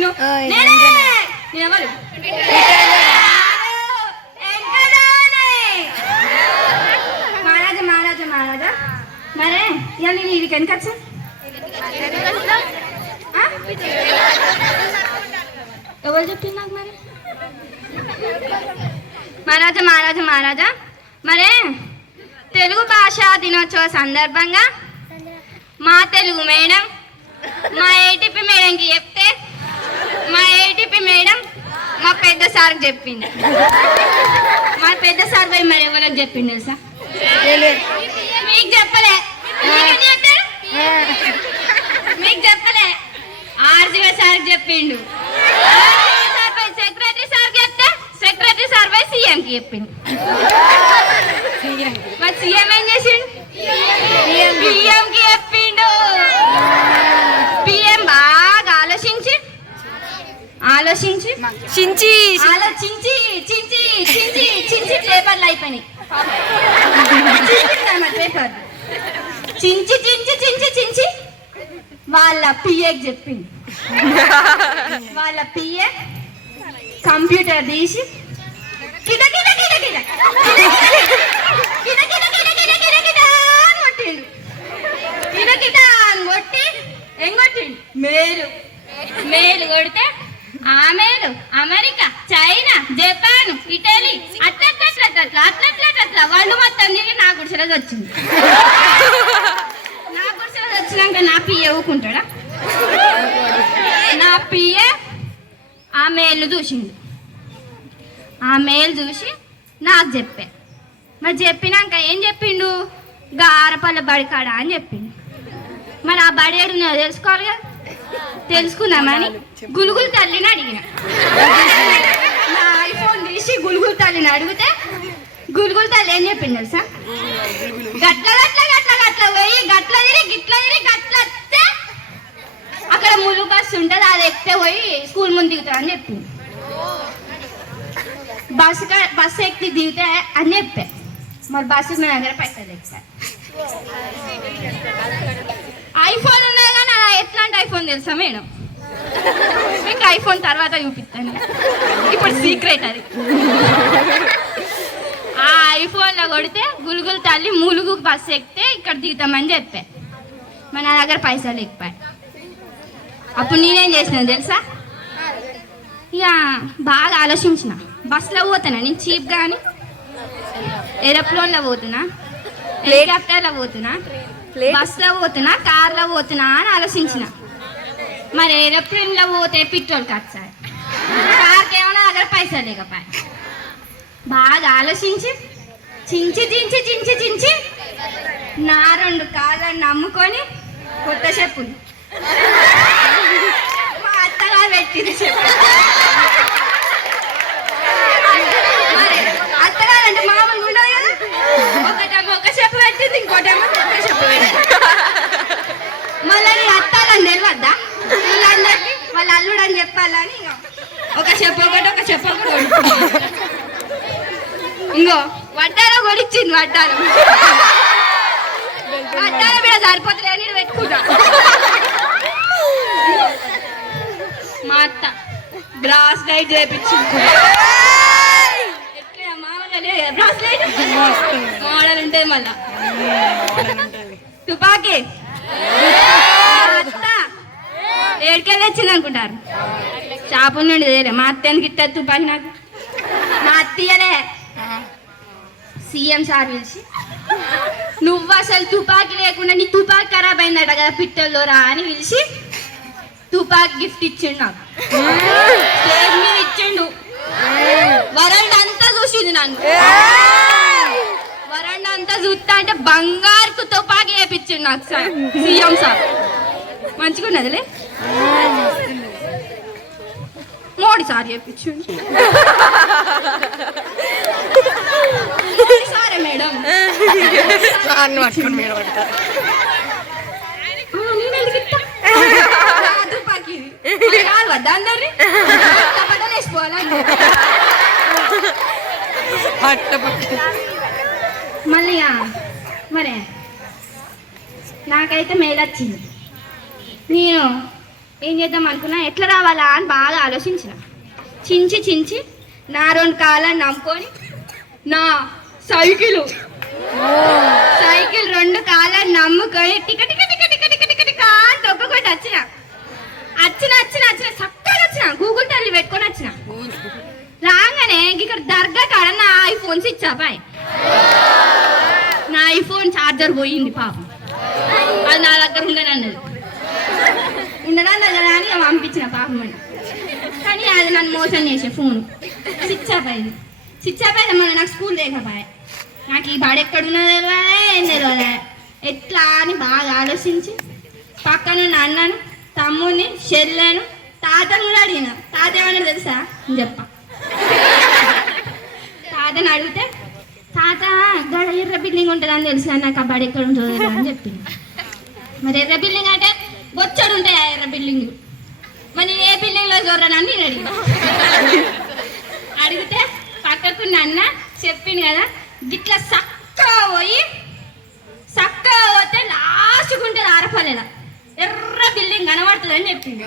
నేను ఎవరు మహారాజా మరే ఇవాళ నేను ఇది కనుకొచ్చా ఎవరు చెప్పింది నాకు మరి మహారాజా మరే తెలుగు భాషా దినోత్సవ సందర్భంగా మా తెలుగు మేడం మా ఏటీపీ మేడంకి చెప్తే మా ఏటీపీ మేడం మా పెద్ద సార్కి చెప్పింది. మా పెద్ద సార్ పోయి మరి ఎవరికి చెప్పిండు సార్? మీకు చెప్పలే, మీకు చెప్పలే, ఆర్జీవీ సార్కి చెప్పిండు. సెక్రటరీ సార్ చెప్తే సెక్రటరీ సార్ పోయి సీఎంకి చెప్పిండు. మరి సీఎం ఏం చేసిండు? పిఎంకి చెప్పిండు. పిఎం బాగా ఆలోచించి పేపర్లు అయిపోయినాయి. పేపర్ చించి వాళ్ళ పిఏకి చెప్పింది. వాళ్ళ పిఏ కంప్యూటర్ తీసి కొట్టి ఏం కొట్టిండు? మేలు కొడితే ఆ మేలు అమెరికా, చైనా, జపాన్, ఇటలీ అట్లా వాళ్ళు మొత్తం తిరిగి నా గుడిసెలది వచ్చింది. నా గుడిసెలది వచ్చినాక నా పిఏ ఊకుంటాడా? నా పిఏ ఆ మేలు చూసిండు. ఆ మేలు చూసి నాకు చెప్పా. మరి చెప్పినాక ఏం చెప్పిండు? గారపల్ల బడికాడా అని చెప్పిండు. మరి ఆ బడి ఏడున్నదో తెలుసుకోవాలి కదా. తెలుసుకుందామని గులుగులు తల్లిని అడిగిన. నా ఐఫోన్ తీసి గులుగులు తల్లిని అడిగితే గులుగులు తల్లి ఏం చెప్పింది తెలుసా? గట్ల పోయి గట్ల తిరిగి వస్తే అక్కడ ములుగు బస్సు ఉంటుంది, అది ఎక్కితే పోయి స్కూల్ ముందు దిగుతా అని చెప్పింది. బస్సు ఎక్కి దిగితే అని చెప్పా. మరి బస్సు నా దగ్గర పైసలు ఎక్కా. ఐఫోన్ ఉన్నా కానీ అలా ఎట్లాంటి ఐఫోన్ తెలుసా మేడం? మీకు ఐఫోన్ తర్వాత చూపిస్తాను, ఇప్పుడు సీక్రెట్ అది. ఆ ఐఫోన్లో కొడితే గులుగులు తల్లి ములుగు బస్సు ఎక్కితే ఇక్కడ దిగుతామని చెప్పా. మరి నా దగ్గర పైసలు ఎక్కిపోయాయి. అప్పుడు నేనేం చేసిన తెలుసా? ఇక బాగా ఆలోచించిన. బస్సులో పోతున్నా నేను చీప్ కానీ, ఏరోప్లేన్లో పోతున్నా, హెలికాప్టర్లో పోతున్నా, బస్సులో పోతున్నా, కార్లో పోతున్నా అని ఆలోచించిన. మరి ఏరోప్లేన్లో పోతే పెట్రోల్ ఖర్చు, కార్కి ఏమైనా దగ్గర పైసలు లేకపోయా. బాగా ఆలోచించి చించి నా 2 కాళ్ళని నమ్ముకొని కొత్త చెప్పులు మా అత్తగా పెట్టింది చెప్పు. అత్తగారంటే మామూలు ఉండవు కదా. ఒకటేమో ఒక చెప్పు పెట్టింది, ఇంకోటేమో ఒక చెప్పు పెట్టింది. మళ్ళీ నీ అత్తాలని తెలియద్దా వీళ్ళందరికీ? వాళ్ళ అల్లుడు అని చెప్పాలని ఒక చెప్పు ఒకటి ఇంకో వడ్డాలో కొడిచ్చింది. వడ్డాలో మీద సరిపోతుంది అని పెట్టుకుంటా. మా అత్త బ్రాస్ లైట్ చేయించింది. ఎట్లా మామూలు బ్రాస్ లైట్ మోడల్ ఉంటుంది. మళ్ళా తుపాకీ అత్త ఏడికెళ్ళి వచ్చింది అనుకుంటారు. షాపు నుండి తెలియదు. మా అత్త ఎందుకు ఇస్తారు తుపాకీ? నాకు మా అత్తయ్యలే సీఎం సార్ పిలిచి, నువ్వు అసలు తుపాకీ లేకుండా నీ తుపాకీ ఖరాబ్ అయిందట కదా పిట్టల్లో రా అని పిలిచి తుపాకీ గిఫ్ట్ ఇచ్చిండు. నాకు స్టేజ్ మీద ఇచ్చిండు. వరల్డ్ అంతా చూసింది నన్ను. వరల్డ్ అంతా చూస్తా అంటే బంగారు తుపాకీ వేపించిండు నాకు సార్, సీఎం సార్. మంచిగున్నదిలే. మోడీ సార్ చేయించండి. సారే మేడం తుపాకీ కాదు వద్దా అందరినీ వేసిపోవాలని. మళ్ళీ మరే నాకైతే మేలు వచ్చింది. నేను ఏం చేద్దాం అనుకున్నా, ఎట్లా రావాలా అని బాగా ఆలోచించిన. చించి నా 2 కాళ్ళని నమ్ముకొని నా సైకిల్ 2 కాళ్ళని నమ్ముకొని టిక టిక టిక టిక టిక టిక టిక అని తొక్కకొని వచ్చిన చక్కగా వచ్చిన. గూగుల్ తల్లి పెట్టుకొని వచ్చిన. రాగానే ఇక్కడ దర్గా కాడ నా ఐఫోన్ స్విచ్ ఆఫ్ అయ్యి, నా ఐఫోన్ ఛార్జర్ పోయింది పాపం. అది నా దగ్గర ఉండనన్నది కదా అని పంపించిన పాపం అని. కానీ అది నన్ను మోసం చేసే ఫోన్ స్విచ్ ఆఫ్ అయింది. మన నాకు స్కూల్ లేకపోయా. నాకు ఈ బాడ ఎక్కడున్నా తెలియదా, ఏం తెలియదా. ఎట్లా అని బాగా ఆలోచించి పక్కన అన్నను, తమ్ముడిని, చెల్లెను, తాతను కూడా అడిగిన. తాత ఏమన్నా తెలుసా అని చెప్పా. తాతని అడిగితే తాత గడ ఎర్ర బిల్డింగ్ ఉంటుందని తెలుసా, నాకు ఆ బాడ ఎక్కడ ఉంటుందో అని చెప్పింది. మరి ఎర్ర బిల్డింగ్ అంటే బొచ్చడు ఉంటాయి ఆ ఎర్ర బిల్డింగ్. మరి నేను ఏ బిల్డింగ్లో చూడరానని నేను అడిగితే పక్కకు అన్న చెప్పింది కదా, గిట్లా చక్కగా పోతే లాస్ట్గా ఉంటుంది ఆరపల్లిలా ఎర్ర బిల్డింగ్ కనబడుతుంది అని చెప్పింది.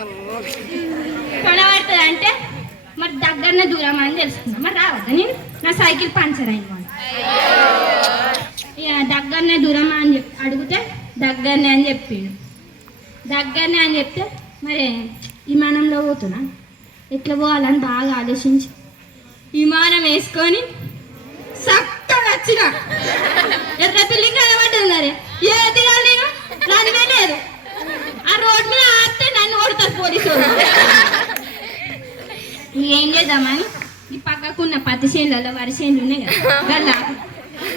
కనబడుతుంది అంటే మరి దగ్గరనే దూరం అని తెలుసుకున్నా. మరి రావద్దా నేను, నా సైకిల్ పంచర్ అయింది. ఇక దగ్గరనే దూరమా అని అడిగితే దగ్గరనే అని చెప్పిండు. దగ్గరనే అని చెప్తే మరి విమానంలో పోతున్నా, ఎట్లా పోవాలని బాగా ఆలోచించి విమానం వేసుకొని చక్కగా వచ్చిన. ఎర్ర బిల్డింగ్ కనబడ్డది. మరి ఏ దిగాలి నేను, రన్వే లేదు. ఆ రోడ్ మీద ఆడితే నన్ను కొడతారు పోలీసు. ఏం చేద్దామని ఈ పక్కకున్న పత్తి చేనులలో వరి చేనులు ఉన్నాయి కదా, గల్లా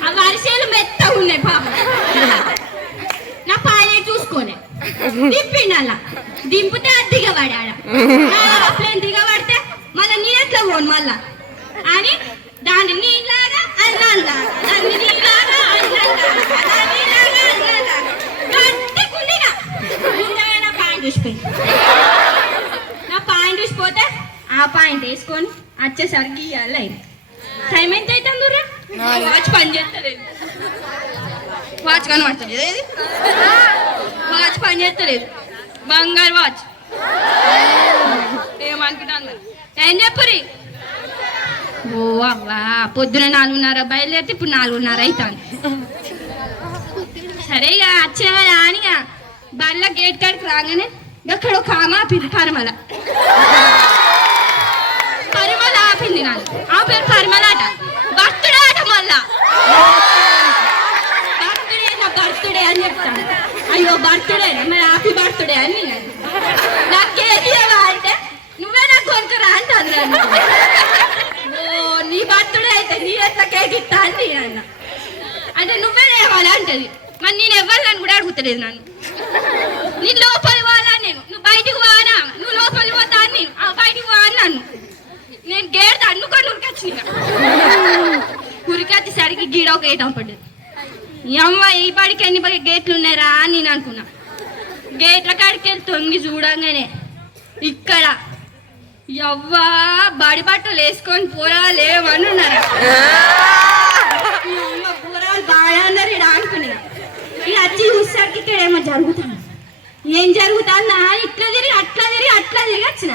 ఆ వరి చేనులు మెత్తగా ఉన్నాయి పాపం. నా పాలే చూసుకోలే, దింపిండి అలా దింపితే అది దిగబడాడ. ప్లేన్ దిగబడితే మళ్ళీ నేనెట్లా పోను మళ్ళా అని దాన్ని నీలాగా అన్నాగా, దాన్ని నీలాగా అన్నాగా, నా పాయింట్ చూసిపోయింది. నా పాయింట్ చూసిపోతే ఆ పాయింట్ వేసుకొని వచ్చేసరికి ఇవ్వాలి అయింది. టైం ఎంత అవుతుంది? వాచ్ పని చేస్తలేదు. వాచ్ కనబడతలేదు, వాచ్ పని చేస్తలేదు. బంగారు వాచ్ ఏమనుకుంటాను. ఏం చెప్పురి? ఓ అవ్వా, పొద్దున 4:30 బయలుదేరితే ఇప్పుడు 4:30 అవుతాను. సరే ఇక వచ్చిన కదా అని బల్ల గేట్ కాడికి రాగానే అక్కడ ఒక ఆమె ఆపింది. పరిమళ ఆపింది. నాకు ఆ పేరు పరిమళ అట. బర్త్డే అట. మళ్ళా బర్త్డే అని చెప్తాను. అయ్యో బర్త్డే, మరి హ్యాపీ బర్త్డే అని. నాకేది అంటే నువ్వే నాకు కొనుక్కరా అంటే అన్నాను. ఓ నీ బర్త్డే అయితే నీ ఎట్లా కేక్ ఇస్తా అని అన్న. అంటే నువ్వే లేవాలి అంటది. మరి నేను ఇవ్వాలని కూడా అడుగుతలేదు నన్ను. నేను లోపలి పోవాలా, నేను నువ్వు బయటికి పోవాలా, నువ్వు లోపలి పోతా అని నేను బయటికి పోవాలి. నేను గేట్ అన్నుకొని ఉరికొచ్చిన. ఉరికొచ్చేసరికి గీడ ఒక ఏటం పడ్డది. అమ్మ ఈ బడికి ఎన్ని గేట్లు ఉన్నారా అని నేను అనుకున్నా. గేట్ల కాడికి వెళ్ళి తొంగి చూడంగానే ఇక్కడ ఎవ్వా బడి బట్టలు వేసుకొని పోరాలు ఏమని ఉన్నారు. పోరాలు బాగా అన్నారు ఇక్కడ అనుకున్నా. ఇక వచ్చి చూసేసరికి ఇక్కడ ఏమో జరుగుతుంది. ఏం జరుగుతుందా ఇట్లా తిరిగి అట్లా తిరిగి వచ్చిన.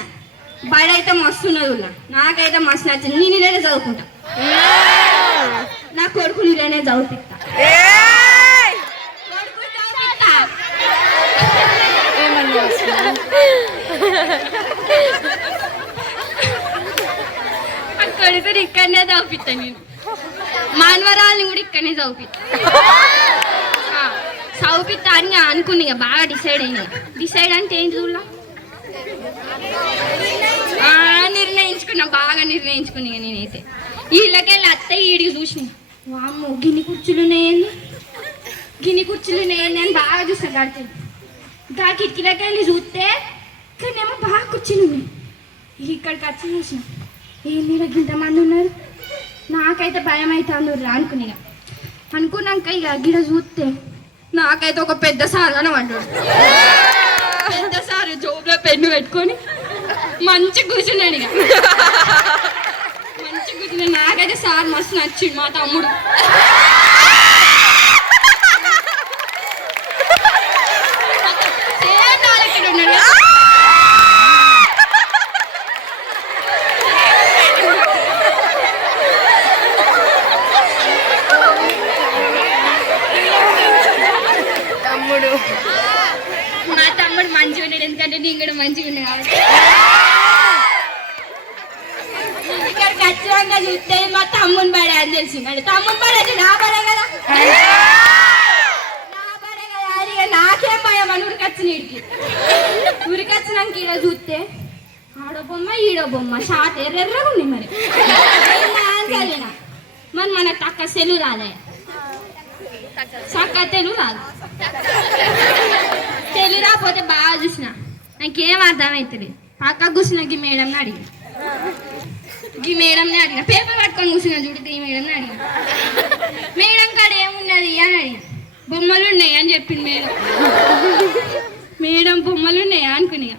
బడి అయితే మస్తు ఉన్నది, నాకైతే మస్తు నచ్చింది. నేను ఇలానే చదువుకుంటా, నా కొడుకుని ఇలానే చదువుపిస్తా. కొడుకుని ఇక్కడనే చదువుపిస్తా. నేను మానవరాల్ని కూడా ఇక్కడనే చదువుపిస్తా అని అనుకుని ఇక బాగా డిసైడ్ అయింది. డిసైడ్ అంటే ఏంటి చూడలా, నిర్ణయించుకున్నా, బాగా నిర్ణయించుకున్నా. నేనైతే వీళ్ళకెళ్ళి అత్తయ్య ఈడికి చూసిన. వామ్మో గిన్ని కుర్చీలు ఉన్నాయండి అని బాగా చూసా. గడితే గా కిటికీలకెళ్ళి చూస్తే ఇక్కడనేమో బాగా కుర్చీలు ఉన్నాయి. ఇక్కడికి వచ్చి చూసిన, ఏంది ఇంతమంది ఉన్నారు. నాకైతే భయం అవుతుంది అనుకున్నాక ఇక గిడ చూస్తే నాకైతే ఒక పెద్ద సార్ కనబడ్డాడు. పెద్ద సార్ జోబులో పెన్ను పెట్టుకొని మంచి కూర్చున్నాడు. ఇక మంచి కూర్చున్నాడు. నాకైతే సార్ మస్తు నచ్చిండు. మా తమ్ముడు ఉన్నాడు. ఎందుకంటే నేను కూడా మంచిగా ఉన్నా కాబట్టి ఇక్కడ ఖచ్చితంగా చూస్తే మా తమ్ముని బడే అని తెలిసిందండి. తమ్ముని బడే నా బడే కదా, నా బడే కదా. ఇక నాకేం భయం అని ఉరికొచ్చిన ఇడికి. ఉరికొచ్చినాక ఇలా చూస్తే ఆడో బొమ్మ ఈడో బొమ్మ షాట్ ఎర్రెర్రగా ఉంది. మరి చదివిన మరి మనకు తక్క సెలు రాలే, చక్క తెలుగు రాదు. తెలుగు రాకపోతే బాగా చూసిన నాకేం అర్థమవుతుంది. పక్క కూర్చున్న గీ మేడంని అడిగిన, ఈ మేడంని అడిగిన, పేపర్ పట్టుకొని కూర్చున్నా చూడు. ఈ మేడంని అడిగిన, మేడం కాడ ఏమున్నది అని అడిగిన. బొమ్మలు ఉన్నాయి అని చెప్పింది మేడం. మేడం బొమ్మలు ఉన్నాయా అనుకున్నా.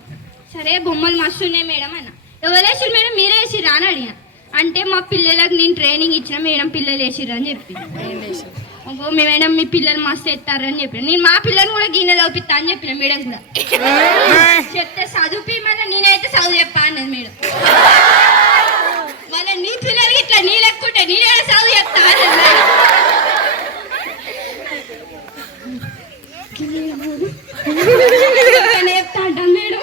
సరే బొమ్మలు మస్తు ఉన్నాయి మేడం అన్న. ఎవరు వేసిరు మేడం? మీరే వేసిరా అని అడిగిన. అంటే మా పిల్లలకు నేను ట్రైనింగ్ ఇచ్చిన మేడం పిల్లలు వేసిర్రు అని చెప్పి. మీ మేడం మీ పిల్లలు మస్తు ఎత్తారని చెప్పిన. నేను మా పిల్లలు కూడా గిన్నె చదివిస్తా అని చెప్పిన మేడం కూడా. చెప్తే చదువుపి మళ్ళీ నేనైతే చదువు చెప్పా అన్నది మేడం. మళ్ళీ నీ పిల్లలకి ఇట్లా నీ లెక్కుంటే నేనే చదువు చెప్తా అన్నది మేడం. చెప్తా అంటాను మేడం.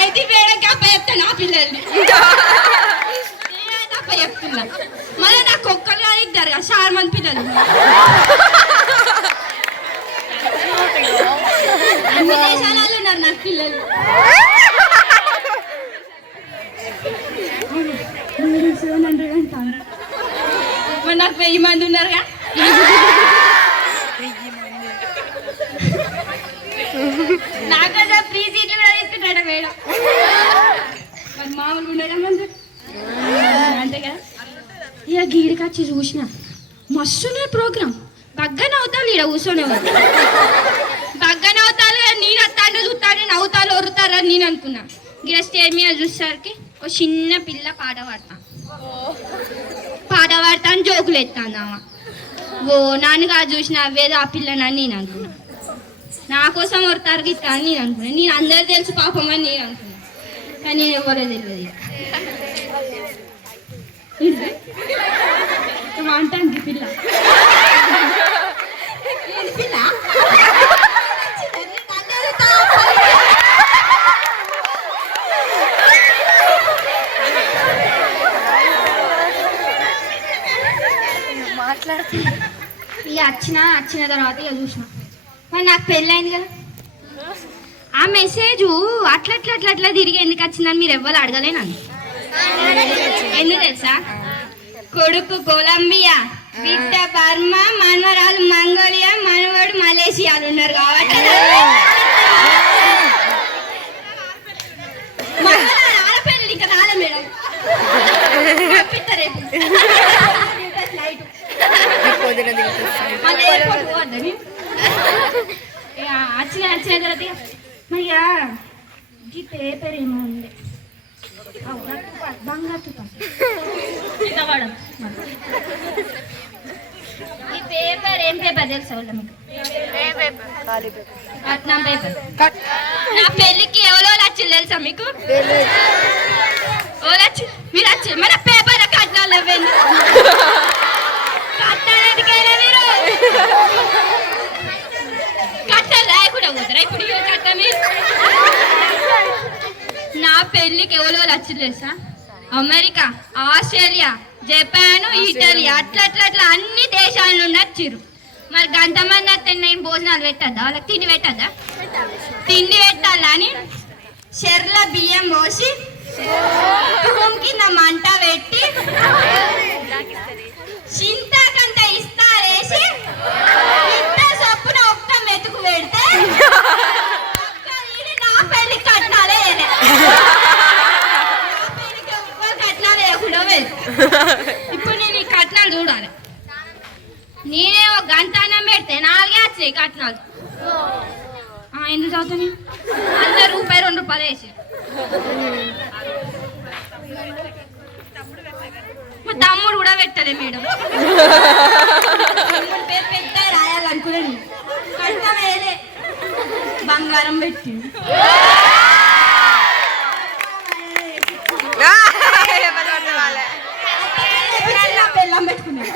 అయితే మేడం అప్ప చెప్తాను ఆ పిల్లల్ని నేనైతే అప్ప చెప్తున్నా. మళ్ళీ నాకు ఒక్కరు కాదు ఇద్దరు కదా, చాలా మంది పిల్లలు. అన్ని దేశాలలో ఉన్నారు నాకు పిల్లలు. మరి నాకు 1000 మంది ఉన్నారుగా. నాకన్నా ఫ్రీ సీట్లు కూడా ఇస్తున్నాడు మేడం. మరి మామూలుగా ఉండడం అంతే కదా. ఇక గీడికి వచ్చి చూసిన మస్తునే ప్రోగ్రామ్. బగ్గ నవ్వుతాను ఇక్కడ కూర్చొనేవారు. బగ్గ నవ్వుతాను, నేను వస్తాను చూస్తాను నవ్వుతాను ఒరుతారని నేను అనుకున్నా. గిడ స్టేజ్ మీద చూసేసరికి ఒక చిన్న పిల్ల పాట పాడతాను జోకులు ఎత్తాను. ఓ నాన్నగా చూసిన అవ్వేదో ఆ పిల్లనని నేను అనుకున్నా. నా కోసం ఒరుతారు గిట్లా అని నేను అనుకున్నా. నేను అందరు తెలుసు పాపం అని నేను అనుకున్నా. కానీ నేను ఎవరో తెలియదు. అంటాను పిల్ల పిల్ల ఇక వచ్చిన తర్వాత ఇక చూసిన మరి నాకు పెళ్ళైంది కదా. ఆ మెసేజ్ అట్లా తిరిగి ఎందుకు వచ్చిందని మీరు ఎవ్వరు అడగలేనండి. ఎందుకు తెలుసా? కొడుకు కొలంబియా, బిడ్డ బర్మా, మనవరాలు మంగోలియా, మనవాడు మలేషియాలు ఉన్నారు కాబట్టి ఆడపిల్లలు ఇంకా రాలే మేడం. వచ్చిన తర్వాత మరి ఈ పేపర్ ఏమో ఉంది బంగారు ఈ పేపర్ ఏం పేపర్ తెలుసా మీకు? కట్నం పేపర్. నా పెళ్ళికి ఎవరో వచ్చింది తెలుసా మీకు? మీరు వచ్చి మన పేపర్ కట్నాలు కట్టాలెందుకైనా మీరు కట్టాలి రాయకుండా పోతారా ఇప్పుడు? కట్ట నా పెళ్ళికి ఎవరో వచ్చింది తెలుసా? అమెరికా, ఆస్ట్రేలియా, జపాన్, ఇటలీ అట్లా అన్ని దేశాల నుండి వచ్చిర్రు. మరి గంతమంది వస్తే నేను భోజనాలు పెట్టద్దా? వాళ్ళకి తిండి పెట్టద్దా? తిండి పెట్టాలని చెర్ల బియ్యం పోసి కింద మంట పెట్టి చింతకంత ఇస్తారేసి ఇంత సొప్పున ఒక్క మెతుకు పెడితే నా పెళ్లి కట్నాలే ఇప్పుడు నేను ఈ కట్నాలు చూడాలి. నేనే ఒక గంట అన్నం పెడితే 4 వచ్చాయి కట్నాలు. ఎందుకు చదువుతాను? అందరు ₹1, ₹2 వేసి మా తమ్ముడు కూడా పెట్టలే మేడం. పేరు పెద్ద రాయాలనుకున్నాను. కట్నం వేయలే, బంగారం పెట్టి బెల్లం పెట్టుకున్నాను.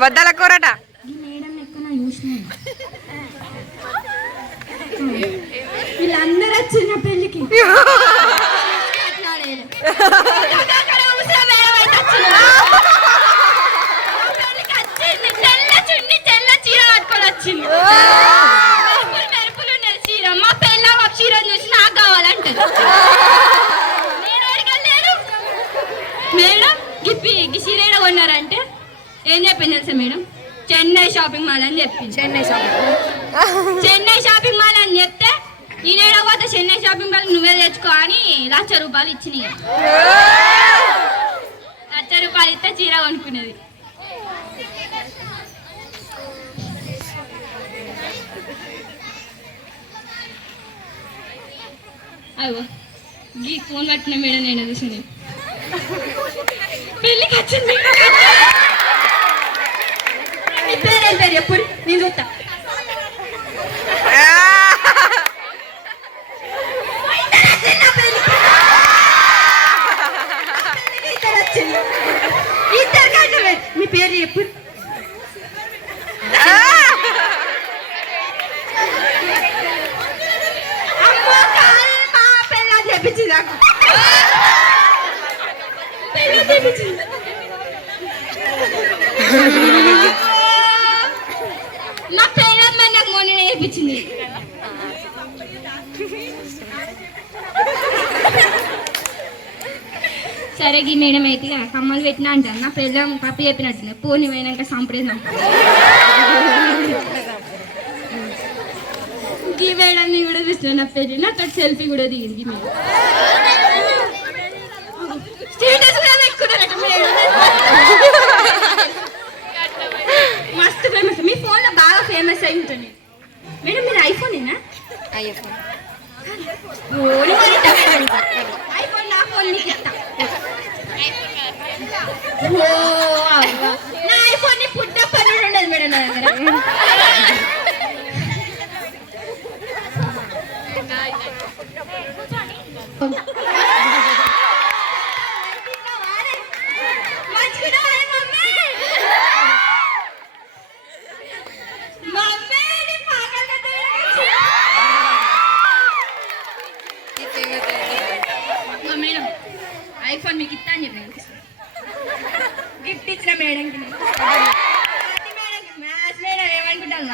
అబద్ధాల కూరట. ఈ మేడం ఎక్కువ నా చూసిన వీళ్ళందరూ వచ్చిన పెళ్ళికి తెల్ల చున్ని తెల్ల చీర కట్టుకొని వచ్చింది. మెరుపులు ఉన్నది చీర. మా పెళ్ళ ఒక చీర చూసి నాకు కావాలంటే మేడం గిప్పి చీర కొన్నారంటే ఏం చెప్పింది తెలుసా మేడం? చెన్నై షాపింగ్ మాల్ అని చెప్పింది. చెన్నై షాపింగ్ మాల్ అని చెప్తే నేనేడ పోతే చెన్నై షాపింగ్ మాల్ నువ్వే తెచ్చుకో అని ₹1,00,000 ఇచ్చినాయి. ₹1,00,000 ఇస్తే చీర కొనుక్కునేది. అయ్యో ఈ ఫోన్ పట్టిన మేడం నేను చూసింది పెళ్ళికి వచ్చింది. పేరేం పేరు ఎప్పుడు నేను చూస్తా. మీ పేరు ఎప్పుడు చెప్పించింది నాకు మా పెళ్ళమ్మ నాకు మొన్న నేర్పించింది. సరే గీ మేడం అయితే కమ్మలు పెట్టినా అంటాను. నా పెళ్ళం పప్పు చెప్పినట్టుంది. పోని పోయినాక సంప్రదాయం గీ మేడం కూడా చూస్తున్నా. నా పెళ్ళి నాతో సెల్ఫీ కూడా దిగింది. మేడం స్టేటస్ కూడా పెట్టుకున్నారట మేడం. మస్తు ఫేమస్. మీ ఫోన్ లో బాగా ఫేమస్ అయి ఉంటుంది మేడం. మీరు ఐఫోనేనా? ఐఫోన్ నా ఫోన్ నీకు ఇస్తా. నా ఐఫోన్ ని పుట్ట పని ఉండదు మేడం నా దగ్గర. మేడం ఐఫోన్ మీకు ఇస్తా అని చెప్పి గిఫ్ట్ ఇచ్చిన మేడంకి. Maths madam ఏమనుకుంటాను